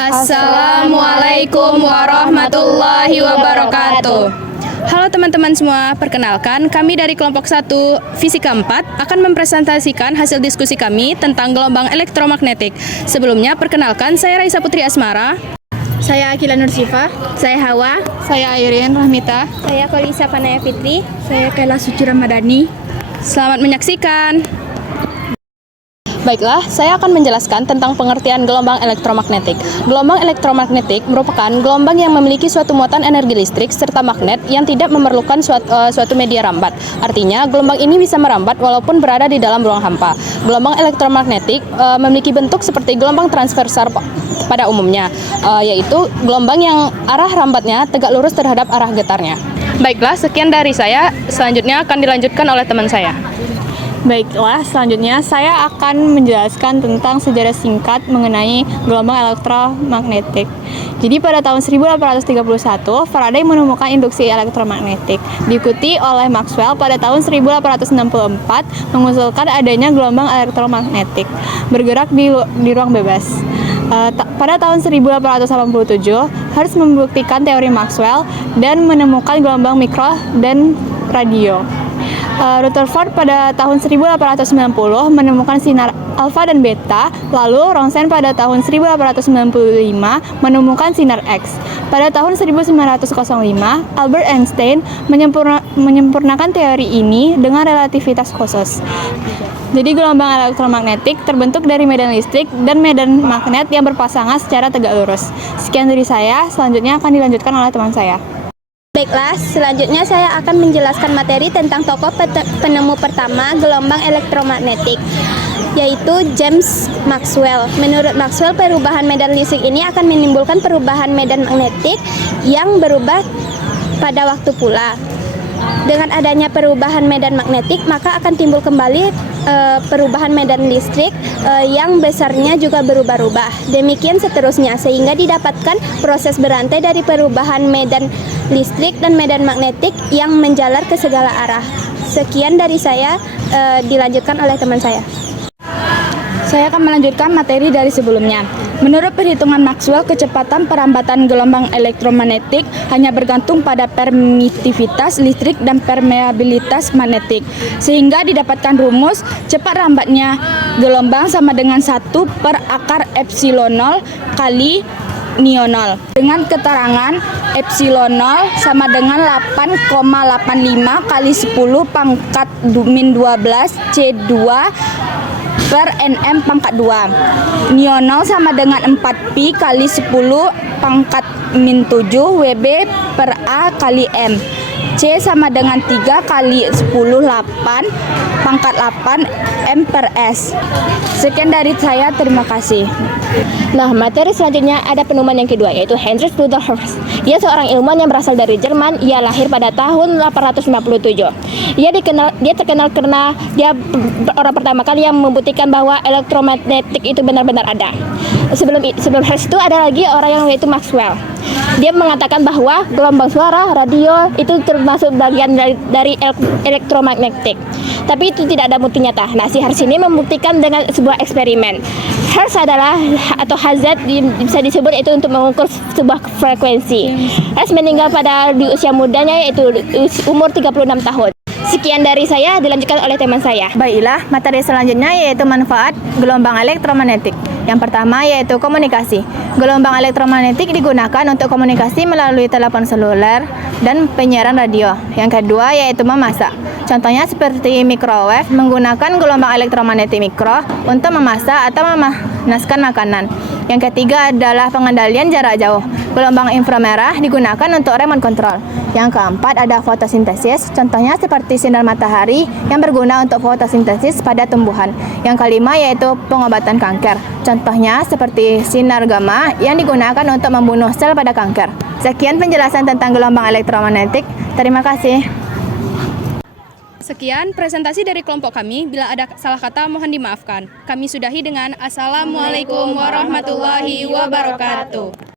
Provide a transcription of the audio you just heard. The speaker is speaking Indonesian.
Assalamualaikum warahmatullahi wabarakatuh. Halo teman-teman semua, perkenalkan kami dari kelompok 1 Fisika 4 akan mempresentasikan hasil diskusi kami tentang gelombang elektromagnetik. Sebelumnya perkenalkan, saya Raisa Putri Asmara. Saya Akila Nursifa. Saya Hawa. Saya Irene Rahmita. Saya Kolisa Panaya Fitri. Saya Kayla Suci Ramadhani. Selamat menyaksikan. Baiklah, saya akan menjelaskan tentang pengertian gelombang elektromagnetik. Gelombang elektromagnetik merupakan gelombang yang memiliki suatu muatan energi listrik serta magnet yang tidak memerlukan suatu media rambat. Artinya, gelombang ini bisa merambat walaupun berada di dalam ruang hampa. Gelombang elektromagnetik memiliki bentuk seperti gelombang transversal pada umumnya, yaitu gelombang yang arah rambatnya tegak lurus terhadap arah getarnya. Baiklah, sekian dari saya. Selanjutnya akan dilanjutkan oleh teman saya. Baiklah, selanjutnya saya akan menjelaskan tentang sejarah singkat mengenai gelombang elektromagnetik. Jadi pada tahun 1831, Faraday menemukan induksi elektromagnetik. Diikuti oleh Maxwell pada tahun 1864 mengusulkan adanya gelombang elektromagnetik bergerak di ruang bebas. Pada tahun 1887, Hertz membuktikan teori Maxwell dan menemukan gelombang mikro dan radio. Rutherford pada tahun 1890 menemukan sinar alfa dan beta, lalu Roentgen pada tahun 1895 menemukan sinar X. Pada tahun 1905, Albert Einstein menyempurnakan teori ini dengan relativitas khusus. Jadi gelombang elektromagnetik terbentuk dari medan listrik dan medan magnet yang berpasangan secara tegak lurus. Sekian dari saya, selanjutnya akan dilanjutkan oleh teman saya. Baiklah, selanjutnya saya akan menjelaskan materi tentang tokoh penemu pertama gelombang elektromagnetik, yaitu James Maxwell. Menurut Maxwell, perubahan medan listrik ini akan menimbulkan perubahan medan magnetik yang berubah pada waktu pula. Dengan adanya perubahan medan magnetik, maka akan timbul kembali perubahan medan listrik yang besarnya juga berubah-ubah. Demikian seterusnya, sehingga didapatkan proses berantai dari perubahan medan listrik dan medan magnetik yang menjalar ke segala arah. Sekian dari saya, dilanjutkan oleh teman saya. Saya akan melanjutkan materi dari sebelumnya. Menurut perhitungan Maxwell, kecepatan perambatan gelombang elektromagnetik hanya bergantung pada permitivitas listrik dan permeabilitas magnetik, sehingga didapatkan rumus cepat rambatnya gelombang sama dengan 1 per akar epsilon 0 kali neo 0, dengan keterangan epsilon 0 sama dengan 8,85 kali 10 pangkat min 12 C2 per Nm pangkat 2. Neo 0 sama dengan 4pi kali 10 pangkat min 7 Wb per A kali M. C sama dengan 3 kali 10 8 pangkat 8 M per S. Sekian dari saya, terima kasih. Nah, materi selanjutnya ada penemuan yang kedua, yaitu Heinrich Rudolf Hertz. Ia seorang ilmuwan yang berasal dari Jerman. Ia lahir pada tahun 1857. Dia terkenal karena dia orang pertama kali yang membuktikan bahwa elektromagnetik itu benar-benar ada. Sebelum Hertz itu ada lagi orang yang yaitu Maxwell. Dia mengatakan bahwa gelombang suara, radio itu termasuk bagian dari elektromagnetik. Tapi itu tidak ada bukti nyata. Nah, si Hertz ini membuktikan dengan sebuah eksperimen. Hertz adalah atau Hazard bisa disebut itu untuk mengukur sebuah frekuensi. Hertz meninggal di usia mudanya, yaitu umur 36 tahun. Sekian dari saya, dilanjutkan oleh teman saya. Baiklah, materi selanjutnya yaitu manfaat gelombang elektromagnetik. Yang pertama yaitu komunikasi. Gelombang elektromagnetik digunakan untuk komunikasi melalui telepon seluler dan penyiaran radio. Yang kedua yaitu memasak. Contohnya seperti microwave menggunakan gelombang elektromagnetik mikro untuk memasak atau memanaskan makanan. Yang ketiga adalah pengendalian jarak jauh. Gelombang inframerah digunakan untuk remote control. Yang keempat ada fotosintesis, contohnya seperti sinar matahari yang berguna untuk fotosintesis pada tumbuhan. Yang kelima yaitu pengobatan kanker, contohnya seperti sinar gamma yang digunakan untuk membunuh sel pada kanker. Sekian penjelasan tentang gelombang elektromagnetik. Terima kasih. Sekian presentasi dari kelompok kami. Bila ada salah kata mohon dimaafkan. Kami sudahi dengan Assalamualaikum warahmatullahi wabarakatuh.